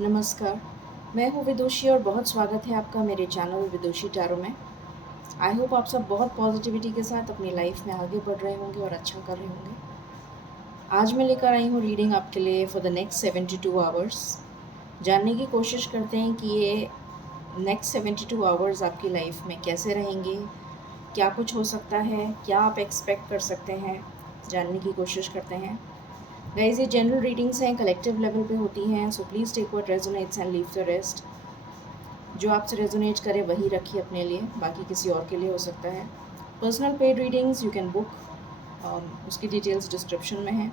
नमस्कार, मैं हूँ विदुषी और बहुत स्वागत है आपका मेरे चैनल विदुषी टैरो में। आई होप आप सब बहुत पॉजिटिविटी के साथ अपनी लाइफ में आगे बढ़ रहे होंगे और अच्छा कर रहे होंगे। आज मैं लेकर आई हूँ रीडिंग आपके लिए फॉर द नेक्स्ट 72 आवर्स। जानने की कोशिश करते हैं कि ये नेक्स्ट 72 आवर्स आपकी लाइफ में कैसे रहेंगे, क्या कुछ हो सकता है, क्या आप एक्सपेक्ट कर सकते हैं, जानने की कोशिश करते हैं। गाइस, ये जनरल रीडिंग्स हैं, कलेक्टिव लेवल पे होती हैं, so please take what resonates and leave the rest. जो आपसे रेजोनेट करे वही रखिए अपने लिए, बाकी किसी और के लिए हो सकता है। Personal paid readings you can book, उसकी डिटेल्स डिस्क्रिप्शन में है।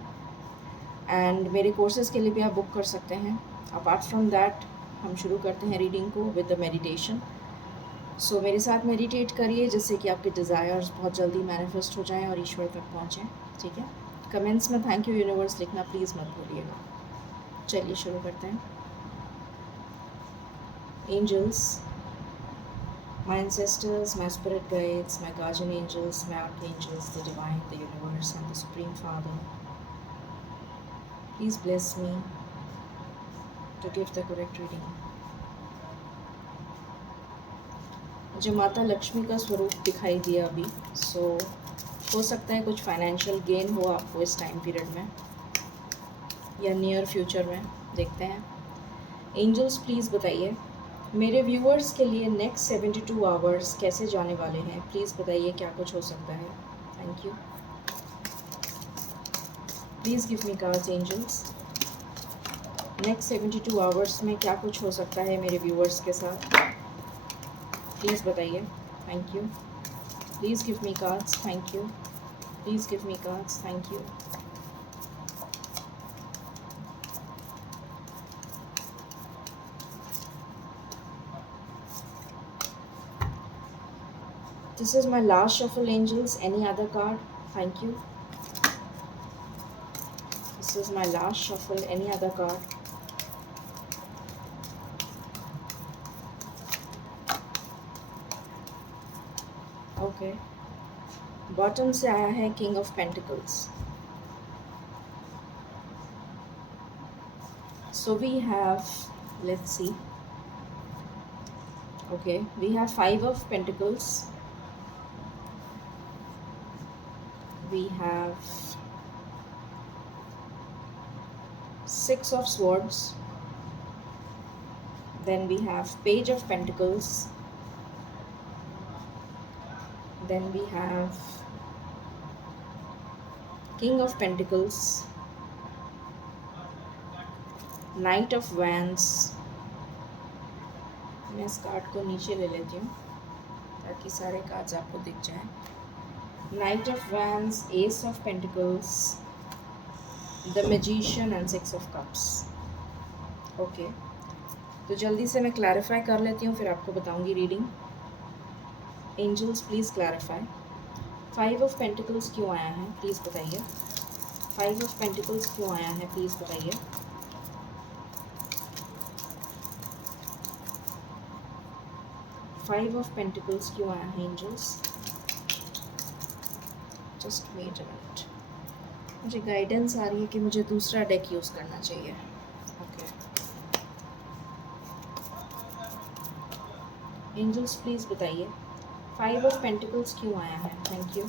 एंड मेरे कोर्सेज़ के लिए भी आप बुक कर सकते हैं। अपार्ट फ्रॉम दैट हम शुरू करते हैं रीडिंग को विद द मेडिटेशन। सो मेरे साथ मेडिटेट करिए जिससे कि आपके डिज़ायर्स बहुत जल्दी मैनिफेस्ट हो जाएं और ईश्वर तक पहुँचें। ठीक है, कमेंट्स में थैंक यू यूनिवर्स लिखना प्लीज़ मत भूलिएगा। चलिए शुरू करते हैं। Angels, my ancestors, my spirit guides, my guardian angels, my archangels, the divine, the universe, and the Supreme Father, please bless me to give the correct reading. मुझे माता लक्ष्मी का स्वरूप दिखाई दिया अभी, सो हो सकता है कुछ फाइनेंशियल गेन हो आपको इस टाइम पीरियड में या नियर फ्यूचर में, देखते हैं। एंजल्स प्लीज़ बताइए मेरे व्यूअर्स के लिए नेक्स्ट 72 आवर्स कैसे जाने वाले हैं। प्लीज़ बताइए क्या कुछ हो सकता है। Thank you. Please give me cards angels. Next 72 hours में क्या कुछ हो सकता है मेरे व्यूअर्स के साथ, प्लीज़ बताइए। Thank you. Please give me cards. Thank you. Please give me cards. Thank you. This is my last shuffle angels. Any other card? Thank you. This is my last shuffle. Any other card? Okay. Bottom से आया है king of pentacles. So we have, let's see. Okay, we have 5 of pentacles. We have 6 of swords. Then we have page of pentacles. Then we have king of pentacles, knight of wands। मैं इस card को नीचे ले लेती हूँ ताकि सारे cards आपको दिख जाएं। Night of wands, S of pentacles, the magician and 6 of cups. Okay, तो जल्दी से मैं क्लैरिफाई कर लेती हूँ, फिर आपको बताऊँगी reading. Angels please clarify 5 of pentacles क्यों आया है, प्लीज़ बताइए। 5 ऑफ पेंटिकल्स क्यों आया है, प्लीज़ बताइए। फाइव ऑफ पेंटिकल्स क्यों आया है angels. Just wait a minute, मुझे गाइडेंस आ रही है कि मुझे दूसरा डेक यूज़ करना चाहिए। ओके, एंजल्स प्लीज़ बताइए 5 ऑफ पेंटिकल्स क्यों आया है। Thank you,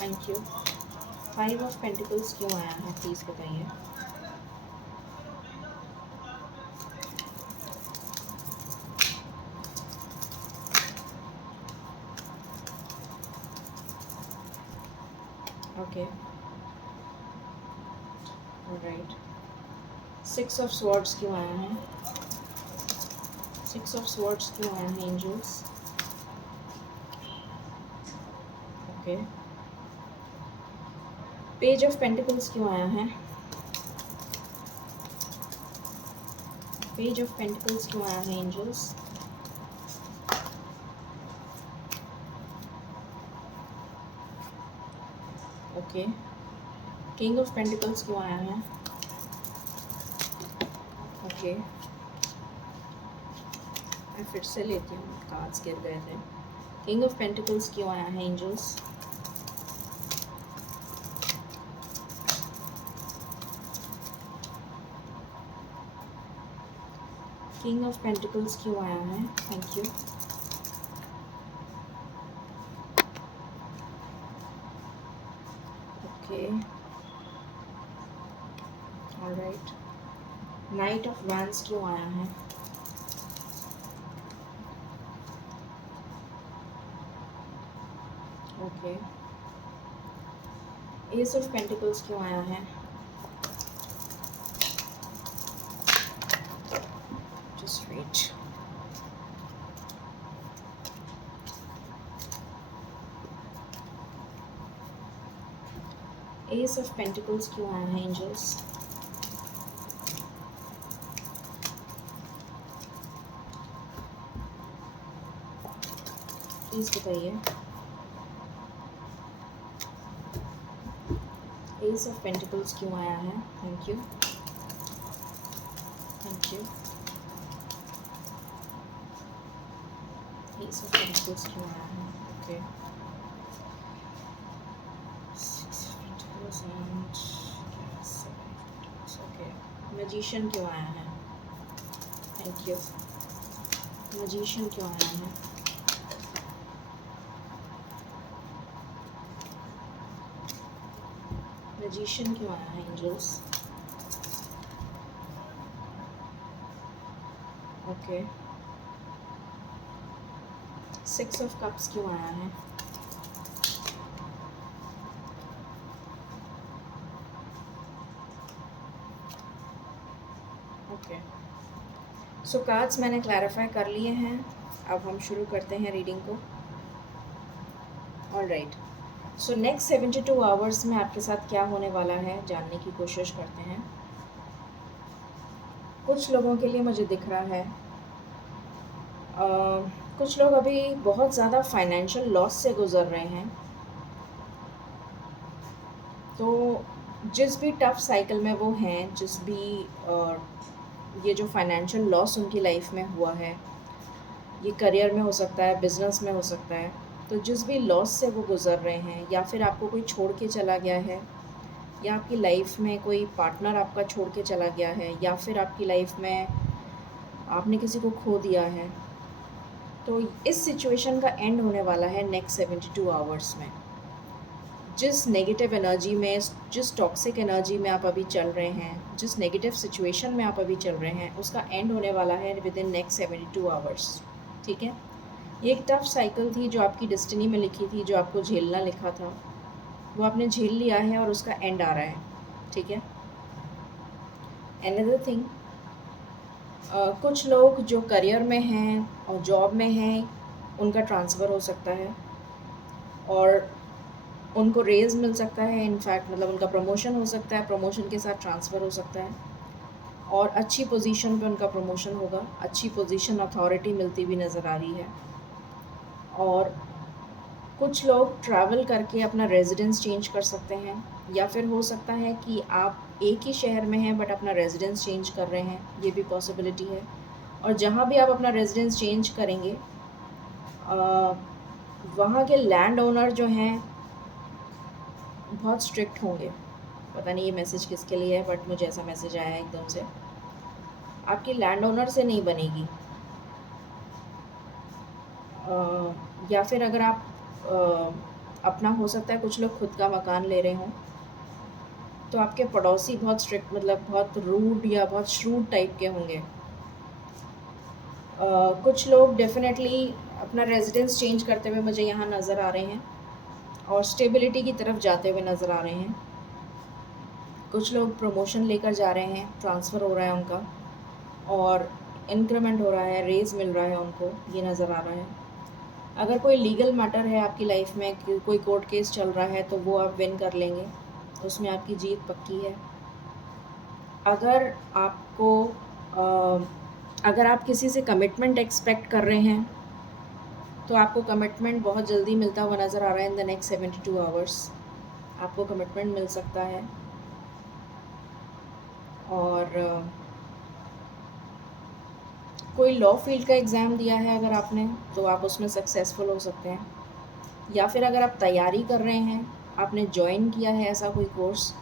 thank you. 5 of pentacles क्यों आया है, प्लीज़ बताइए। Okay, alright. 6 ऑफ स्वॉर्ड्स क्यों आया है, 6 ऑफ स्वॉर्ड्स क्यों आया है angels. Okay, page of pentacles क्यों आया है, पेज ऑफ पेंटिकल्स क्यों आया है angels. Okay, king of pentacles क्यों आया है। ओके, मैं फिर से लेती हूँ, कार्ड्स गिर गए थे। किंग ऑफ पेंटिकल्स क्यों आया है एंजल्स। किंग ऑफ पेंटिकल्स क्यों आया है? Thank you. Okay, alright. Night of wands क्यों आया है? ओके, एस ऑफ पेंटिकल्स क्यों आया है? Just wait. Ace of pentacles क्यों आया है एंजल्स? प्लीज बताइए। एस ऑफ पेंटिकल्स क्यों आया है? Thank you, thank you. Ace of pentacles क्यों आया है? Okay, six of pentacles and seven of pentacles. Okay, magician क्यों आया है? Thank you. मैजिशियन क्यों आया है? मैजिशियन क्यों आया है angels? Okay, six of cups क्यों आया है? ओके, सो कार्ड्स मैंने क्लैरिफाई कर लिए हैं। अब हम शुरू करते हैं रीडिंग को। ऑलराइट, सो नेक्स्ट 72 आवर्स में आपके साथ क्या होने वाला है जानने की कोशिश करते हैं। कुछ लोगों के लिए मुझे दिख रहा है कुछ लोग अभी बहुत ज़्यादा फाइनेंशियल लॉस से गुज़र रहे हैं। तो जिस भी टफ साइकिल में वो हैं, जिस भी ये जो फाइनेंशियल लॉस उनकी लाइफ में हुआ है, ये करियर में हो सकता है, बिजनेस में हो सकता है, तो जिस भी लॉस से वो गुज़र रहे हैं, या फिर आपको कोई छोड़ के चला गया है, या आपकी लाइफ में कोई पार्टनर आपका छोड़ के चला गया है, या फिर आपकी लाइफ में आपने किसी को खो दिया है, तो इस सिचुएशन का एंड होने वाला है नेक्स्ट 72 आवर्स में। जिस नेगेटिव एनर्जी में, जिस टॉक्सिक एनर्जी में आप अभी चल रहे हैं, जिस नेगेटिव सिचुएशन में आप अभी चल रहे हैं, उसका एंड होने वाला है विद इन नेक्स्ट 72 आवर्स। ठीक है, ये एक टफ साइकिल थी जो आपकी डेस्टिनी में लिखी थी, जो आपको झेलना लिखा था, वो आपने झेल लिया है और उसका एंड आ रहा है। ठीक है, अनदर थिंग, कुछ लोग जो करियर में हैं और जॉब में हैं, उनका ट्रांसफ़र हो सकता है और उनको रेज़ मिल सकता है। इनफैक्ट मतलब उनका प्रमोशन हो सकता है, प्रमोशन के साथ ट्रांसफ़र हो सकता है और अच्छी पोजीशन पे उनका प्रमोशन होगा, अच्छी पोजीशन, अथॉरिटी मिलती हुई नज़र आ रही है। और कुछ लोग ट्रैवल करके अपना रेजिडेंस चेंज कर सकते हैं, या फिर हो सकता है कि आप एक ही शहर में हैं बट अपना रेजिडेंस चेंज कर रहे हैं, ये भी पॉसिबिलिटी है। और जहाँ भी आप अपना रेजिडेंस चेंज करेंगे, वहाँ के लैंड ओनर जो हैं बहुत स्ट्रिक्ट होंगे। पता नहीं ये मैसेज किसके लिए है, बट मुझे ऐसा मैसेज आया है एकदम से। आपकी लैंड ओनर से नहीं बनेगी, या फिर अगर आप अपना, हो सकता है कुछ लोग खुद का मकान ले रहे हों, तो आपके पड़ोसी बहुत स्ट्रिक्ट, मतलब बहुत रूड या बहुत श्रूड टाइप के होंगे। कुछ लोग डेफिनेटली अपना रेजिडेंस चेंज करते हुए मुझे यहाँ नज़र आ रहे हैं और स्टेबिलिटी की तरफ जाते हुए नज़र आ रहे हैं। कुछ लोग प्रमोशन लेकर जा रहे हैं, ट्रांसफ़र हो रहा है उनका और इंक्रीमेंट हो रहा है, रेज़ मिल रहा है उनको, ये नज़र आ रहा है। अगर कोई लीगल मैटर है आपकी लाइफ में, कोई कोर्ट केस चल रहा है, तो वो आप विन कर लेंगे, उसमें आपकी जीत पक्की है। अगर आपको अगर आप किसी से कमिटमेंट एक्सपेक्ट कर रहे हैं, तो आपको कमिटमेंट बहुत जल्दी मिलता हुआ नज़र आ रहा है। इन द नेक्स्ट 72 आवर्स आपको कमिटमेंट मिल सकता है और कोई लॉ फील्ड का एग्ज़ाम दिया है अगर आपने, तो आप उसमें सक्सेसफुल हो सकते हैं। या फिर अगर आप तैयारी कर रहे हैं, आपने ज्वाइन किया है ऐसा कोई कोर्स,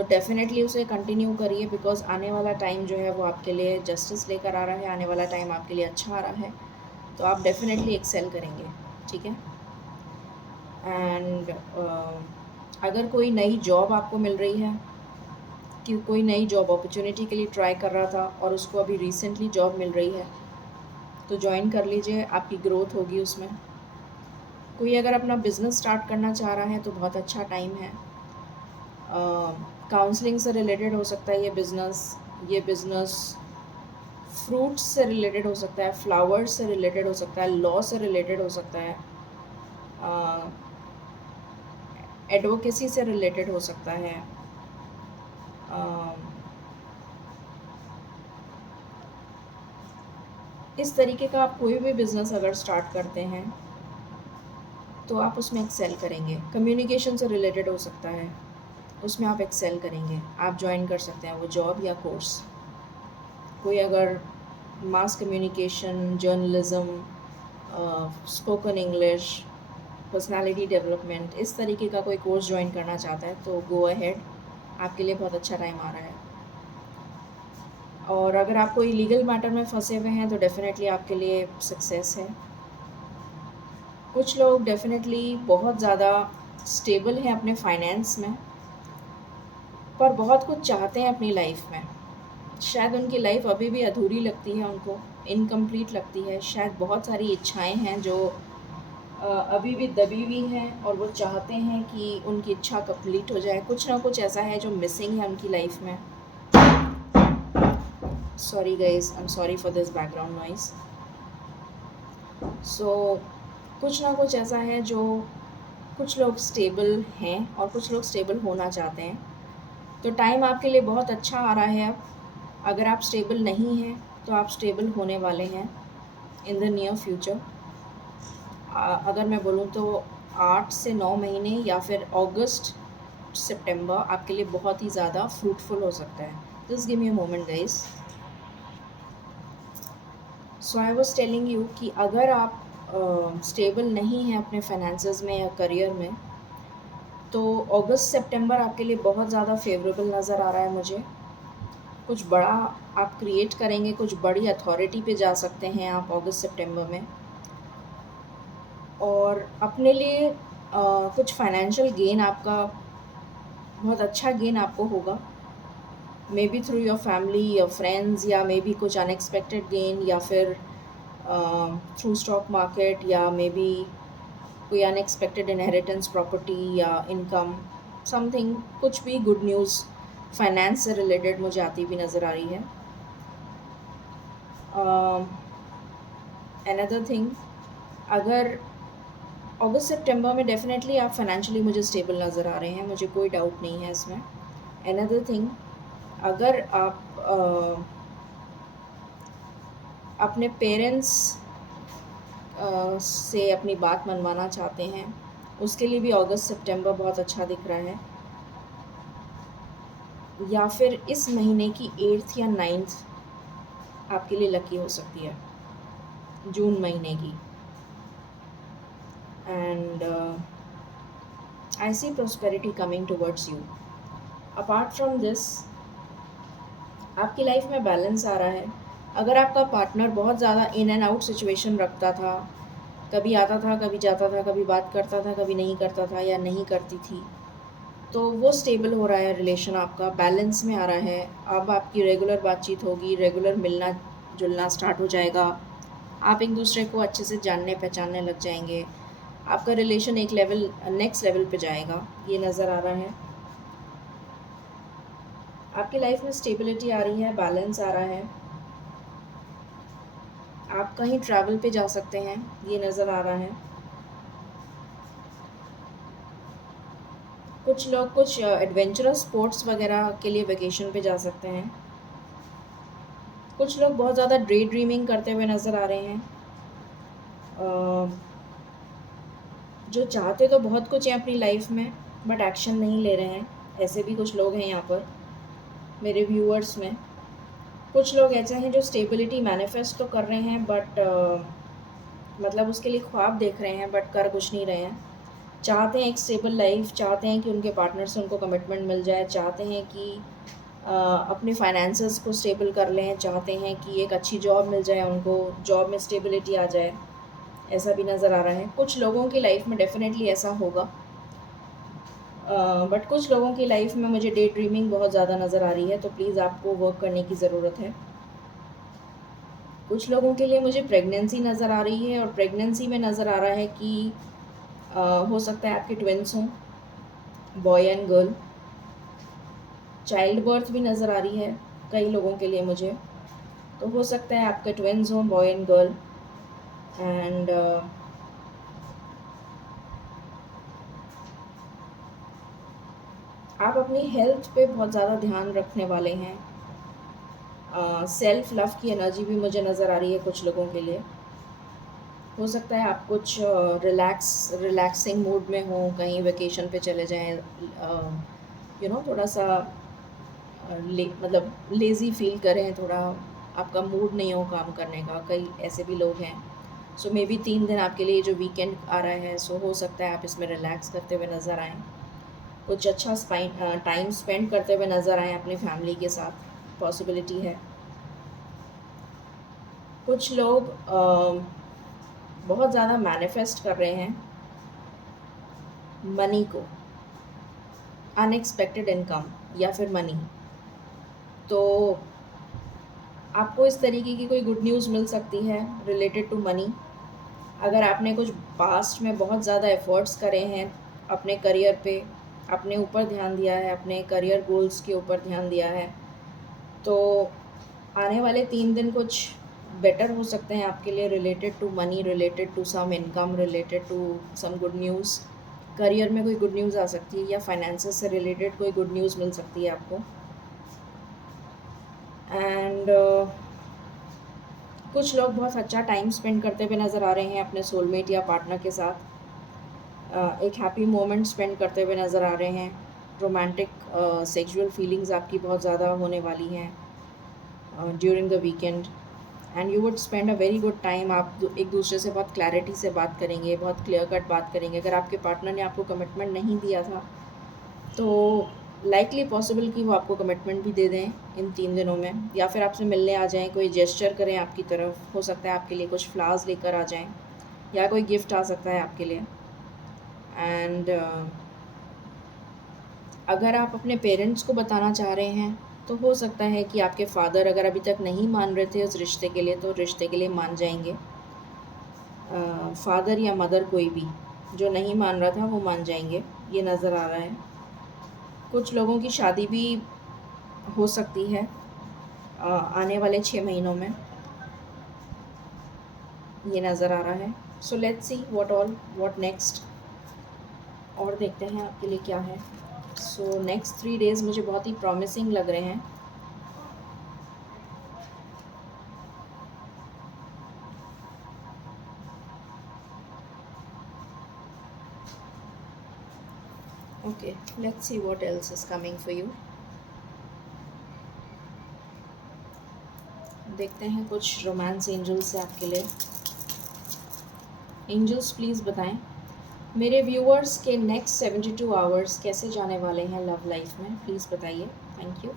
तो डेफ़िनेटली उसे कंटिन्यू करिए, बिकॉज़ आने वाला टाइम जो है वो आपके लिए जस्टिस लेकर आ रहा है, आने वाला टाइम आपके लिए अच्छा आ रहा है, तो आप डेफ़िनेटली एक्सेल करेंगे, ठीक है? एंड अगर कोई नई जॉब आपको मिल रही है, कि कोई नई जॉब अपॉर्चुनिटी के लिए ट्राई कर रहा था और उसको अभी रिसेंटली जॉब मिल रही है, तो जॉइन कर लीजिए, आपकी ग्रोथ होगी उसमें। कोई अगर अपना बिज़नेस स्टार्ट करना चाह रहा है तो बहुत अच्छा टाइम है। काउंसलिंग से रिलेटेड हो सकता है ये बिज़नेस फ्रूट्स से रिलेटेड हो सकता है, फ्लावर्स से रिलेटेड हो सकता है, लॉ से रिलेटेड हो सकता है, एडवोकेसी से रिलेटेड हो सकता है, इस तरीके का आप कोई भी बिज़नेस अगर स्टार्ट करते हैं तो आप उसमें एक्सेल करेंगे। कम्युनिकेशन से रिलेटेड हो सकता है, उसमें आप एक्सेल करेंगे, आप जॉइन कर सकते हैं वो जॉब या कोर्स। कोई अगर mass communication, journalism, spoken English, personality development, इस तरीके का कोई कोर्स जॉइन करना चाहता है तो गो अहेड, आपके लिए बहुत अच्छा टाइम आ रहा है। और अगर आप कोई लीगल मैटर में फंसे हुए हैं तो डेफ़िनेटली आपके लिए सक्सेस है। कुछ लोग डेफ़िनेटली बहुत ज़्यादा स्टेबल हैं अपने फाइनेंस में, पर बहुत कुछ चाहते हैं अपनी लाइफ में। शायद उनकी लाइफ अभी भी अधूरी लगती है उनको, इनकम्प्लीट लगती है। शायद बहुत सारी इच्छाएं हैं जो अभी भी दबी हुई हैं और वो चाहते हैं कि उनकी इच्छा कंप्लीट हो जाए। कुछ ना कुछ ऐसा है जो मिसिंग है उनकी लाइफ में। Sorry guys, I am sorry for this background noise. So कुछ ना कुछ ऐसा है जो कुछ लोग स्टेबल हैं और कुछ लोग स्टेबल होना चाहते हैं। तो टाइम आपके लिए बहुत अच्छा आ रहा है अब। अगर आप स्टेबल नहीं हैं तो आप स्टेबल होने वाले हैं इन द नियर फ्यूचर। अगर मैं बोलूँ तो 8 से 9 महीने या फिर अगस्त सितंबर आपके लिए बहुत ही ज़्यादा फ्रूटफुल हो सकता है। Just give me a moment guys. So I was telling you कि अगर आप स्टेबल नहीं हैं अपने फाइनेंसेस में या करियर में, तो अगस्त सितंबर आपके लिए बहुत ज़्यादा फेवरेबल नज़र आ रहा है मुझे। कुछ बड़ा आप क्रिएट करेंगे, कुछ बड़ी अथॉरिटी पे जा सकते हैं आप अगस्त सितंबर में, और अपने लिए कुछ फाइनेंशियल गेन आपका बहुत अच्छा गेन आपको होगा, may be through your family, your friends, या मे बी कुछ अनएक्सपेक्टेड गेन, या फिर थ्रू स्टॉक मार्केट, या मे बी कोई अनएक्सपेक्टेड इनहेरिटेंस प्रॉपर्टी या इनकम, समथिंग, कुछ भी गुड न्यूज़ फाइनेंस से रिलेटेड मुझे आती हुई नज़र आ रही है। अनदर थिंग, अगर अगस्त सितंबर में डेफ़िनेटली आप फाइनेंशियली मुझे स्टेबल नज़र आ रहे हैं, मुझे कोई डाउट नहीं है इसमें। अनदर थिंग, अगर आप अपने पेरेंट्स से अपनी बात मनवाना चाहते हैं, उसके लिए भी अगस्त सितंबर बहुत अच्छा दिख रहा है। या फिर इस महीने की 8th या 9th आपके लिए लकी हो सकती है, जून महीने की। And I see prosperity coming towards you. Apart from this, आपकी लाइफ में बैलेंस आ रहा है। अगर आपका पार्टनर बहुत ज़्यादा इन एंड आउट सिचुएशन रखता था, कभी आता था, कभी जाता था, कभी बात करता था, कभी नहीं करता था या नहीं करती थी, तो वो स्टेबल हो रहा है, रिलेशन आपका बैलेंस में आ रहा है। अब आपकी रेगुलर बातचीत होगी, रेगुलर मिलना जुलना स्टार्ट हो जाएगा, आप एक दूसरे को अच्छे से जानने पहचानने लग जाएंगे, आपका रिलेशन एक लेवल नेक्स्ट लेवल पे जाएगा, ये नज़र आ रहा है। आपकी लाइफ में स्टेबिलिटी आ रही है, बैलेंस आ रहा है, आप कहीं ट्रैवल पे जा सकते हैं, ये नज़र आ रहा है। कुछ लोग कुछ एडवेंचरस स्पोर्ट्स वगैरह के लिए वेकेशन पे जा सकते हैं। कुछ लोग बहुत ज़्यादा डे ड्रीमिंग करते हुए नज़र आ रहे हैं। जो चाहते तो बहुत कुछ है अपनी लाइफ में, बट एक्शन नहीं ले रहे हैं, ऐसे भी कुछ लोग हैं यहाँ पर मेरे व्यूअर्स में। कुछ लोग ऐसे हैं जो स्टेबिलिटी मैनिफेस्ट तो कर रहे हैं, बट मतलब उसके लिए ख्वाब देख रहे हैं, बट कर कुछ नहीं रहे हैं। चाहते हैं एक स्टेबल लाइफ, चाहते हैं कि उनके पार्टनर से उनको कमिटमेंट मिल जाए, चाहते हैं कि अपने फाइनेंसेस को स्टेबल कर लें, चाहते हैं कि एक अच्छी जॉब मिल जाए उनको, जॉब में स्टेबिलिटी आ जाए, ऐसा भी नज़र आ रहा है। कुछ लोगों की लाइफ में डेफ़िनेटली ऐसा होगा, बट कुछ लोगों की लाइफ में मुझे डे ड्रीमिंग बहुत ज़्यादा नज़र आ रही है, तो प्लीज़ आपको वर्क करने की ज़रूरत है। कुछ लोगों के लिए मुझे प्रेगनेंसी नज़र आ रही है, और प्रेगनेंसी में नज़र आ रहा है कि हो सकता है आपके ट्विन्स हों, boy and girl. Child birth भी नज़र आ रही है कई लोगों के लिए मुझे, तो हो सकता है आपके ट्विन्स हों, बॉय एंड गर्ल। एंड आप अपनी हेल्थ पे बहुत ज़्यादा ध्यान रखने वाले हैं। सेल्फ लव की एनर्जी भी मुझे नज़र आ रही है कुछ लोगों के लिए। हो सकता है आप कुछ रिलैक्सिंग मूड में हो, कहीं वेकेशन पे चले जाएं, थोड़ा सा मतलब लेज़ी फील करें, थोड़ा आपका मूड नहीं हो काम करने का, कई ऐसे भी लोग हैं। सो मे बी 3 दिन आपके लिए जो वीकेंड आ रहा है, सो हो सकता है आप इसमें रिलैक्स करते हुए नज़र आएँ, कुछ अच्छा टाइम स्पेंड करते हुए नज़र आएँ अपनी फैमिली के साथ, पॉसिबिलिटी है। कुछ लोग बहुत ज़्यादा मैनिफेस्ट कर रहे हैं मनी को, अनएक्सपेक्टेड इनकम या फिर मनी। तो आपको इस तरीके की कोई गुड न्यूज़ मिल सकती है रिलेटेड टू मनी। अगर आपने कुछ पास्ट में बहुत ज़्यादा एफ़र्ट्स करे हैं अपने करियर पे, अपने ऊपर ध्यान दिया है, अपने करियर गोल्स के ऊपर ध्यान दिया है, तो आने वाले 3 दिन कुछ बेटर हो सकते हैं आपके लिए, related to money, related to some income, related to some good news. Career में कोई गुड न्यूज़ आ सकती है, या फाइनेंसेस से रिलेटेड कोई गुड न्यूज़ मिल सकती है आपको। एंड कुछ लोग बहुत अच्छा टाइम स्पेंड करते हुए नज़र आ रहे हैं अपने सोलमेट या पार्टनर के साथ। एक हैप्पी मोमेंट स्पेंड करते हुए नज़र आ रहे हैं। रोमांटिक सेक्सुअल फीलिंग्स आपकी बहुत ज़्यादा होने वाली हैं during the weekend, and you would spend a very good time. आप एक दूसरे से बहुत क्लैरिटी से बात करेंगे, बहुत क्लियर कट बात करेंगे। अगर आपके पार्टनर ने आपको कमिटमेंट नहीं दिया था, तो लाइकली पॉसिबल कि वो आपको कमिटमेंट भी दे दें इन 3 दिनों में, या फिर आपसे मिलने आ जाएँ, कोई जेस्चर करें आपकी तरफ। हो सकता है आपके लिए कुछ फ्लावर्स लेकर आ जाएँ, या कोई गिफ्ट आ सकता है आपके लिए। एंड अगर आप अपने पेरेंट्स को बताना चाह रहे हैं, तो हो सकता है कि आपके फादर अगर अभी तक नहीं मान रहे थे उस रिश्ते के लिए, तो रिश्ते के लिए मान जाएंगे। फादर या मदर कोई भी जो नहीं मान रहा था वो मान जाएंगे, ये नज़र आ रहा है। कुछ लोगों की शादी भी हो सकती है आने वाले 6 महीनों में, ये नज़र आ रहा है। So let's see what next, और देखते हैं आपके लिए क्या है। सो नेक्स्ट 3 डेज़ मुझे बहुत ही प्रॉमिसिंग लग रहे हैं। Okay, let's see what else is coming for you. देखते हैं कुछ रोमांस एंजल्स से आपके लिए। एंजल्स प्लीज़ बताएं मेरे व्यूअर्स के नेक्स्ट 72 आवर्स कैसे जाने वाले हैं लव लाइफ में, प्लीज़ बताइए। Thank you.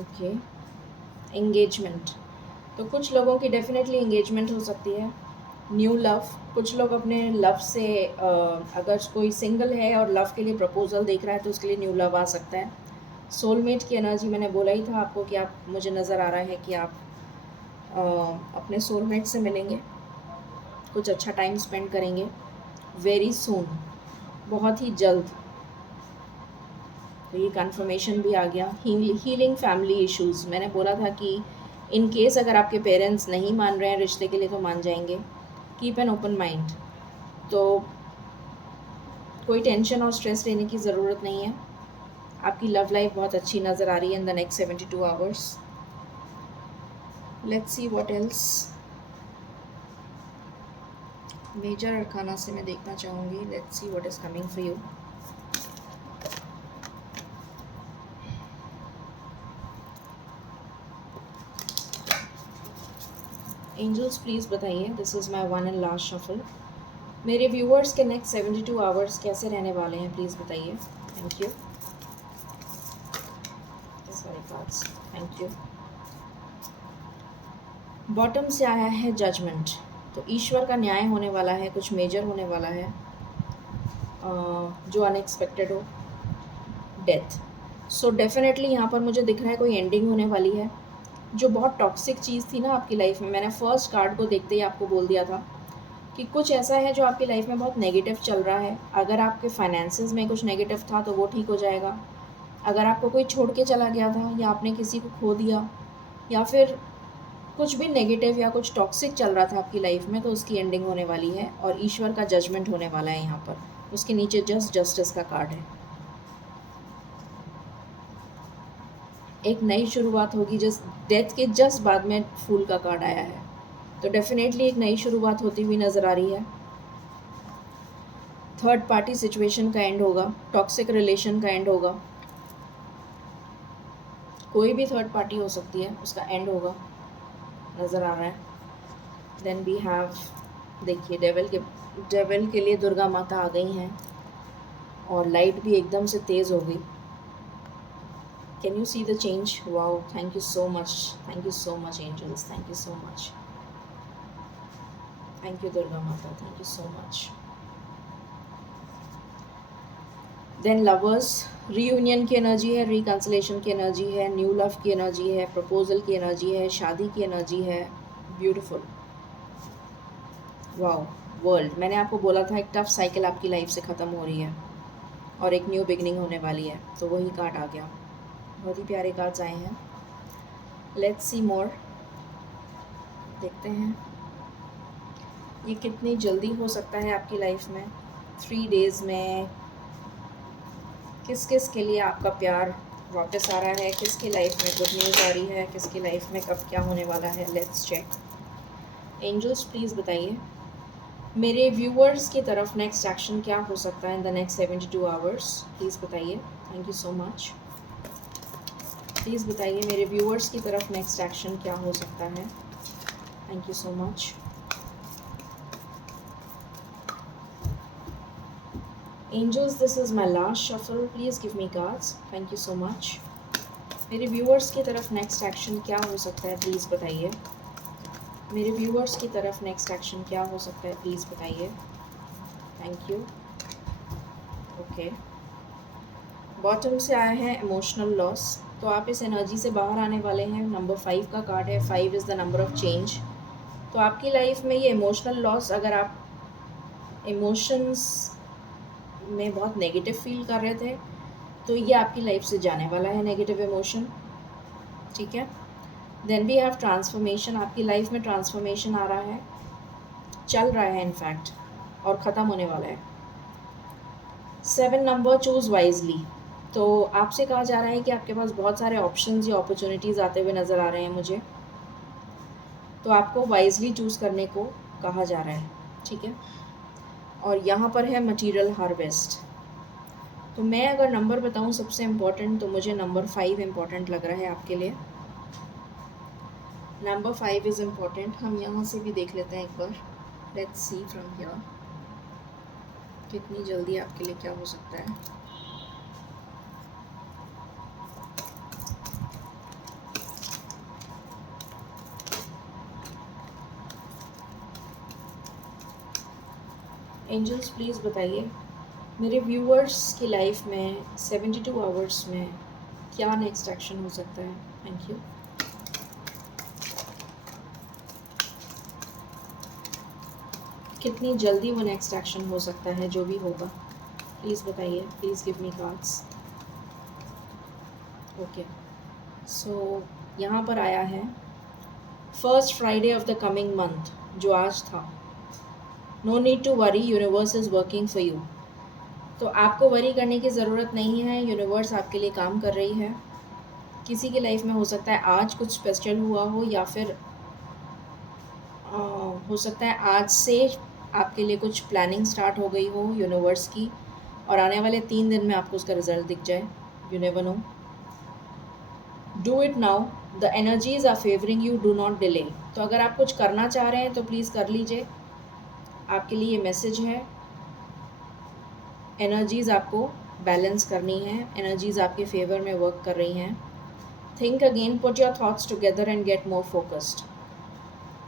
Okay, engagement. तो कुछ लोगों की डेफिनेटली एंगेजमेंट हो सकती है। न्यू लव, कुछ लोग अपने लव से अगर कोई सिंगल है और लव के लिए प्रपोजल देख रहा है, तो उसके लिए न्यू लव आ सकता है। सोलमेट की एनर्जी मैंने बोला ही था आपको कि आप, मुझे नज़र आ रहा है कि आप अपने सोलमेट से मिलेंगे, कुछ अच्छा टाइम स्पेंड करेंगे वेरी सून, बहुत ही जल्द। तो ये कंफर्मेशन भी आ गया। हीलिंग फैमिली इश्यूज़, मैंने बोला था कि इन केस अगर आपके पेरेंट्स नहीं मान रहे हैं रिश्ते के लिए, तो मान जाएंगे। Keep an open mind. तो कोई टेंशन और स्ट्रेस लेने की ज़रूरत नहीं है। आपकी लव लाइफ बहुत अच्छी नज़र आ रही है in the next 72 hours. Let's see what else. Major arcana से मैं देखना चाहूँगी, let's see what is coming for you. Angels please बताइए, this is my one and last shuffle, मेरे व्यूअर्स के नेक्स्ट 72 आवर्स कैसे रहने वाले हैं, प्लीज़ बताइए। Thank you. सारे कार्ड्स, थैंक यू। बॉटम से आया है जजमेंट, तो ईश्वर का न्याय होने वाला है, कुछ मेजर होने वाला है जो अनएक्सपेक्टेड हो। डेथ, सो डेफिनेटली यहाँ पर मुझे दिख रहा है कोई एंडिंग होने वाली है। जो बहुत टॉक्सिक चीज़ थी ना आपकी लाइफ में, मैंने फर्स्ट कार्ड को देखते ही आपको बोल दिया था कि कुछ ऐसा है जो आपकी लाइफ में बहुत नेगेटिव चल रहा है। अगर आपके फाइनेंसेस में कुछ नेगेटिव था तो वो ठीक हो जाएगा। अगर आपको कोई छोड़ के चला गया था या आपने किसी को खो दिया या फिर कुछ भी नेगेटिव या कुछ टॉक्सिक चल रहा था आपकी लाइफ में, तो उसकी एंडिंग होने वाली है और ईश्वर का जजमेंट होने वाला है। यहाँ पर उसके नीचे जस्टिस का कार्ड है। एक नई शुरुआत होगी, जस्ट डेथ के जस्ट बाद में फूल का कार्ड आया है, तो डेफिनेटली एक नई शुरुआत होती हुई नज़र आ रही है। थर्ड पार्टी सिचुएशन का एंड होगा, टॉक्सिक रिलेशन का एंड होगा, कोई भी थर्ड पार्टी हो सकती है, उसका एंड होगा, नज़र आ रहा है। देन वी हैव, देखिए डेविल के लिए दुर्गा माता आ गई हैं और लाइट भी एकदम से तेज़ हो गई। Can you see the change? Wow, thank you so much angels, thank you so much, thank you Durga Mata, thank you so much. Then lovers, reunion की एनर्जी है, रिकन्सिलेशन की एनर्जी है, न्यू लव की एनर्जी है, प्रपोजल की energy है, शादी की एनर्जी है। Beautiful, wow. वर्ल्ड, मैंने आपको बोला था एक टफ साइकिल आपकी लाइफ से ख़त्म हो रही है और एक न्यू बिगनिंग होने वाली है, तो वही कार्ड आ गया। बहुत ही प्यारे कार्ड्स आए हैं। लेट्स सी मोर, देखते हैं ये कितनी जल्दी हो सकता है आपकी लाइफ में। 3 डेज़ में किस किस के लिए आपका प्यार वापस आ रहा है, किसकी लाइफ में गुड न्यूज़ आ रही है, किसकी लाइफ में कब क्या होने वाला है। Let's check. एंजल्स प्लीज़ बताइए, मेरे व्यूअर्स की तरफ नेक्स्ट एक्शन क्या हो सकता है in the next 72 hours, please बताइए। Thank you so much. Please बताइए मेरे व्यूअर्स की तरफ नेक्स्ट एक्शन क्या हो सकता है। Thank you so much. Angels, this is my last shuffle. Please give me cards. Thank you so much. मेरे व्यूअर्स की तरफ नेक्स्ट एक्शन क्या हो सकता है, प्लीज़ बताइए। मेरे व्यूअर्स की तरफ नेक्स्ट एक्शन क्या हो सकता है, प्लीज़ बताइए। Thank you. ओके, बॉटम से आया है इमोशनल लॉस, तो आप इस एनर्जी से बाहर आने वाले हैं। नंबर 5 का कार्ड है, 5 is the number of change. तो आपकी लाइफ में ये इमोशनल लॉस, अगर आप इमोशंस में बहुत नेगेटिव फील कर रहे थे, तो ये आपकी लाइफ से जाने वाला है नेगेटिव इमोशन, ठीक है। देन वी हैव ट्रांसफॉर्मेशन, आपकी लाइफ में ट्रांसफॉर्मेशन आ रहा है, चल रहा है इनफैक्ट, और ख़त्म होने वाला है। 7 नंबर, चूज़ वाइजली, तो आपसे कहा जा रहा है कि आपके पास बहुत सारे ऑप्शंस या अपॉर्चुनिटीज़ आते हुए नज़र आ रहे हैं मुझे, तो आपको वाइजली चूज़ करने को कहा जा रहा है, ठीक है। और यहाँ पर है मटीरियल हार्वेस्ट, तो मैं अगर नंबर बताऊँ सबसे इम्पोर्टेंट, तो मुझे नंबर 5 इम्पोर्टेंट लग रहा है आपके लिए। Number 5 is important. हम यहाँ से भी देख लेते हैं एक बार। लेट्स सी फ्रॉम हियर कितनी जल्दी आपके लिए क्या हो सकता है। एंजल्स प्लीज़ बताइए, मेरे व्यूअर्स की लाइफ में 72 आवर्स में क्या नेक्स्ट एक्शन हो सकता है। Thank you. कितनी जल्दी वो नेक्स्ट एक्शन हो सकता है, जो भी होगा, प्लीज़ बताइए। Please give me cards. Okay, so यहाँ पर आया है first Friday of the coming month, जो आज था। No need to worry, universe is working for you. तो आपको वरी करने की ज़रूरत नहीं है, यूनिवर्स आपके लिए काम कर रही है। किसी की लाइफ में हो सकता है आज कुछ स्पेशल हुआ हो, या फिर हो सकता है आज से आपके लिए कुछ प्लानिंग स्टार्ट हो गई हो यूनिवर्स की, और आने वाले 3 दिन में आपको उसका रिजल्ट दिख जाए। You never know, do it now, the energies are favouring you, do not delay. तो अगर आप कुछ करना चाह रहे हैं तो प्लीज़ कर लीजिए, आपके लिए ये मैसेज है। एनर्जीज़ आपको बैलेंस करनी है, एनर्जीज़ आपके फेवर में वर्क कर रही हैं। Think again, put your thoughts together and get more focused.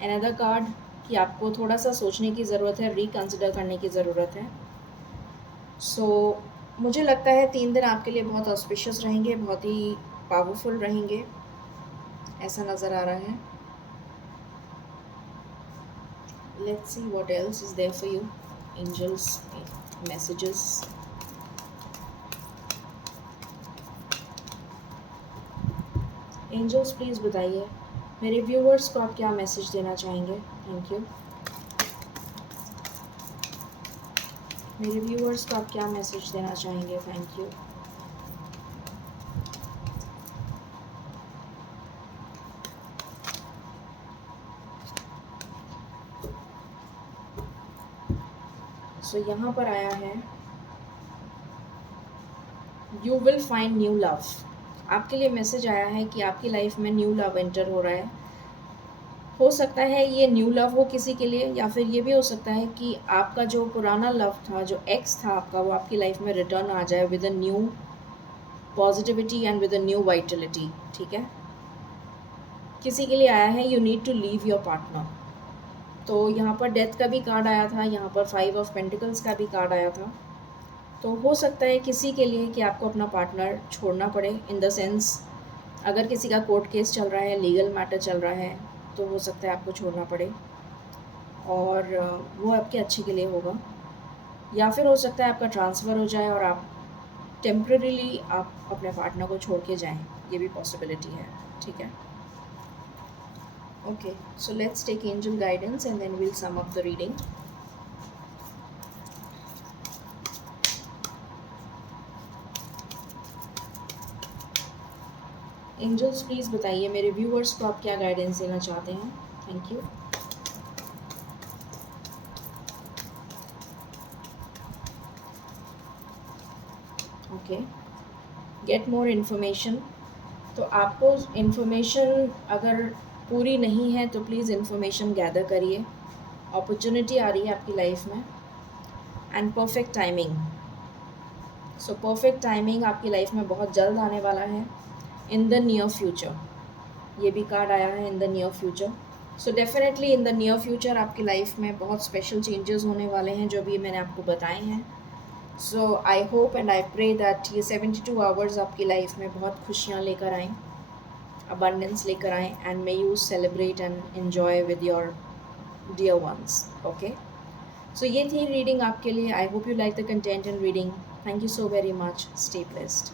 Another card कि आपको थोड़ा सा सोचने की ज़रूरत है, रिकन्सिडर करने की ज़रूरत है। मुझे लगता है 3 दिन आपके लिए बहुत ऑस्पिशियस रहेंगे, बहुत ही पावरफुल रहेंगे, ऐसा नज़र आ रहा है। Let's see what else is there for you, angels messages. Angels please बताइए मेरे व्यूवर्स को आप क्या मैसेज देना चाहेंगे। Thank you. मेरे व्यूवर्स को आप क्या मैसेज देना चाहेंगे। Thank you. यहाँ पर आया है you will find new love. आपके लिए मैसेज आया है कि आपकी लाइफ में न्यू लव एंटर हो रहा है। हो सकता है ये न्यू लव हो किसी के लिए, या फिर ये भी हो सकता है कि आपका जो पुराना लव था, जो एक्स था आपका, वो आपकी लाइफ में रिटर्न आ जाए with a new positivity and with a new vitality. ठीक है, किसी के लिए आया है you need to leave your partner. तो यहाँ पर डेथ का भी कार्ड आया था, यहाँ पर 5 ऑफ पेंटिकल्स का भी कार्ड आया था। तो हो सकता है किसी के लिए कि आपको अपना पार्टनर छोड़ना पड़े, इन द सेंस अगर किसी का कोर्ट केस चल रहा है, लीगल मैटर चल रहा है, तो हो सकता है आपको छोड़ना पड़े, और वो आपके अच्छे के लिए होगा। या फिर हो सकता है आपका ट्रांसफ़र हो जाए और आप टेम्परेरीली आप अपने पार्टनर को छोड़ के जाएं, ये भी पॉसिबिलिटी है। ठीक है, okay, so let's take angel guidance and then will sum up the reading. Angels please बताइए मेरे व्यूअर्स को आप क्या गाइडेंस देना चाहते हैं। Thank you. Okay, get more information. तो आपको इन्फॉर्मेशन अगर पूरी नहीं है तो प्लीज़ इन्फॉर्मेशन गैदर करिए। अपॉर्चुनिटी आ रही है आपकी लाइफ में, and perfect timing. So perfect timing आपकी लाइफ में बहुत जल्द आने वाला है, इन द नियर फ्यूचर। ये भी कार्ड आया है, in the near future. So definitely in the near future आपकी लाइफ में बहुत स्पेशल चेंजेस होने वाले हैं, जो भी मैंने आपको बताए हैं। So I hope and I pray that ये 72 आवर्स आपकी लाइफ में बहुत खुशियाँ लेकर आएँ, abundance लेकर आएँ, and may you celebrate and enjoy with your dear ones. Okay, so ये थी रीडिंग आपके लिए। I hope you like the content and reading. Thank you so very much. Stay blessed.